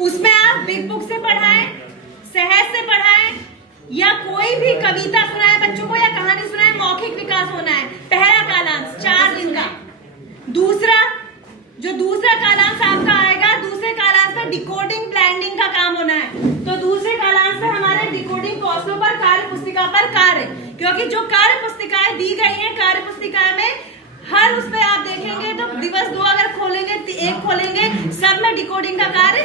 उसमें आप big book से पढ़ाएं, सहज से पढ़ाएं, या कोई भी कविता सुनाए बच्चों को या कहानी सुनाए। मौखिक विकास होना है। पहला कालांश 4 दिन का। दूसरा कालांश आपका आएगा, दूसरे कालांश में डिकोडिंग ब्लेंडिंग का काम होना है। तो दूसरे कालांश में हमारे डिकोडिंग कौशलों पर, कार्य पुस्तिका पर कार्य, क्योंकि जो कार्य पुस्तिकाएं दी गई हैं, कार्य पुस्तिका में हर उस पे आप देखेंगे तो दिवस 2 अगर खोलेंगे, 1 खोलेंगे, सब में डिकोडिंग का कार्य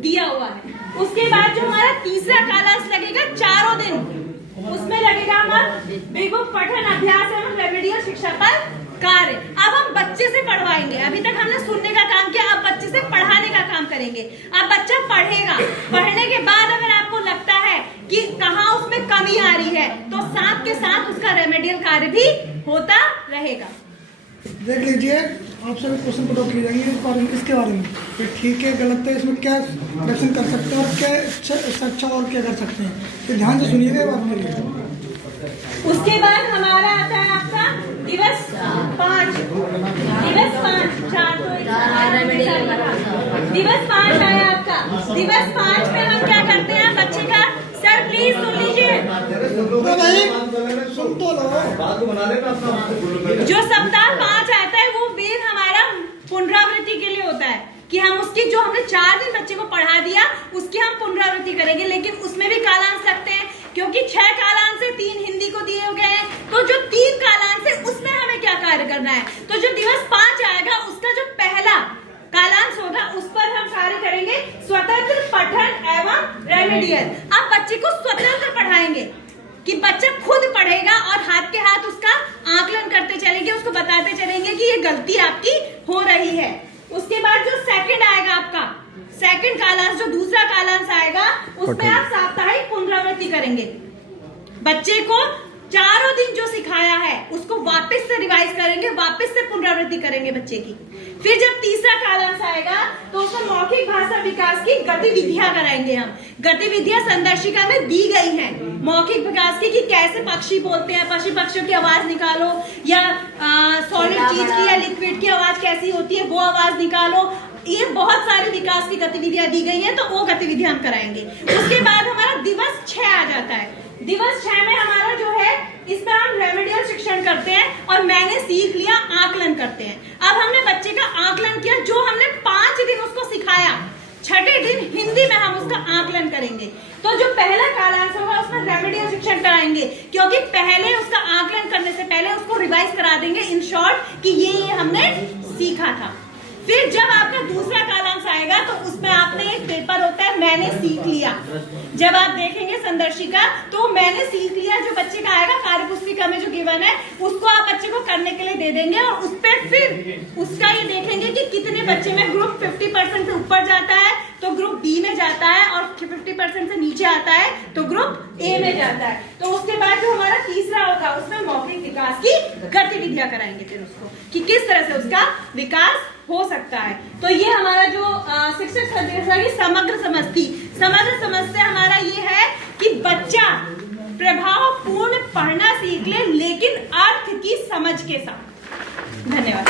दिया हुआ है। उसके बाद जो हमारा तीसरा कालांश लगेगा 4 दिन, उसमें लगेगा हमारा बिग बुक पठन अभ्यास एवं रेमेडियल शिक्षा पर कार्य। अब हम बच्चे से पढ़वाएंगे। अभी तक हमने सुनने का काम किया, अब बच्चे से पढ़ाने का काम करेंगे। अब बच्चा पढ़ेगा, पढ़ने के बाद अगर आपको लगता है कि कहाँ उसमें कमी आ रही है, तो साथ के साथ उसका रेमेडियल कार्य भी होता रहेगा। देख लीजिए, आप सभी क्वेश्चन पुट किए जाएंगे इसके बारे में कि ठीक है गलत है, इसमें क्या करेक्शन कर सकते हैं और क्या अच्छा और क्या कर सकते हैं। तो ध्यान से सुनिएगा बात के लिए। उसके बाद हमारा आता है आपका दिवस 5। दिवस 5 4 तो दिवस 5 आया आपका। दिवस 5 में हम क्या करते हैं बच्चे का, सर प्लीज सुन लीजिए, सुन तो लो। जो सप्ताह 5 आता है वो वेद हमारा पुनरावृत्ति के लिए होता है कि हम उसकी, जो हमने 4 दिन बच्चे को पढ़ा दिया, उसकी हम पुनरावृत्ति करेंगे। लेकिन उसमें भी कालांश लगते हैं, क्योंकि 6 कालांश से 3 हिंदी को दिए गए हैं। तो जो 3 कालांश है उसमें हमें क्या कार्य करना है। तो जो दिवस 5 आएगा उसका जो पहला कालांश होगा उस पर हम कार्य करेंगे, स्वतंत्र पठन एवं रेमेडियल। अब बच्चे को स्वतंत्र पढ़ाएंगे कि बच्चा खुद पढ़ेगा और हाथ के हाथ उसका आकलन करते चलेंगे, उसको बताते चलेंगे कि ये गलती आपकी हो रही है। उसके बाद जो सेकंड आएगा आपका, सेकंड कालांश, जो दूसरा कालांश आएगा, उसमें आप साप्ताहिक पुनरावृत्ति करेंगे। बच्चे को 4 दिन जो सिखाया है उसको वापस से रिवाइज करेंगे, वापस से पुनरावृत्ति करेंगे बच्चे की। फिर जब तीसरा कालांश आएगा तो उसमें मौखिक भाषा विकास की गतिविधियां कराएंगे हम। गतिविधियां संदर्शिका में दी गई हैं मौखिक विकास की, कि कैसे पक्षी बोलते हैं, पक्षियों की आवाज निकालो, या सॉलिड चीज की या लिक्विड की आवाज कैसी होती है वो आवाज निकालो। ये बहुत सारी विकास की गतिविधियां दी गई हैं, तो वो गतिविधियां हम कराएंगे। उसके बाद हमारा दिवस 6 आ जाता है। दिवस 6 में हमारा जो है, इसमें हम रेमेडियल शिक्षण करते हैं और मैंने सीख लिया आकलन करते हैं। अब हमने बच्चे का आकलन किया, जो हमने 5 दिन उसको सिखाया, 6ठे दिन हिंदी में हम उसका आकलन करेंगे। तो जो पहला कालांश होगा उसमें रेमेडियल शिक्षण कराएंगे, क्योंकि पहले उसका आकलन करने से पहले उसको रिवाइज करा देंगे इन शॉर्ट कि ये हमने सीखा था। फिर जब आपका दूसरा कालांश आएगा तो उसमें आपने एक पेपर होता है मैंने सीख लिया। जब आप देखेंगे संदर्शिका तो मैंने सीख लिया जो बच्चे का आएगा कार्य पुस्तिका में जो गिवन है, उसको आप बच्चे को करने के लिए दे देंगे और उस पर फिर उसका ये देखेंगे कि कितने बच्चे में ग्रुप 50% से ऊपर जाता है तो ग्रुप बी में जाता है, और 50% से नीचे आता है तो ग्रुप ए में जाता है। तो उसके बाद जो हमारा तीसरा होगा उसमें मौखिक विकास की गतिविधियां कराएंगे फिर उसको कि किस तरह से उसका विकास हो सकता है। तो ये हमारा जो शिक्षक संदेशा की समग्र समझ थी। समग्र समझ से हमारा ये है कि बच्चा प्रभावपूर्ण पढ़ना सीख ले, लेकिन अर्थ की समझ के साथ। धन्यवाद।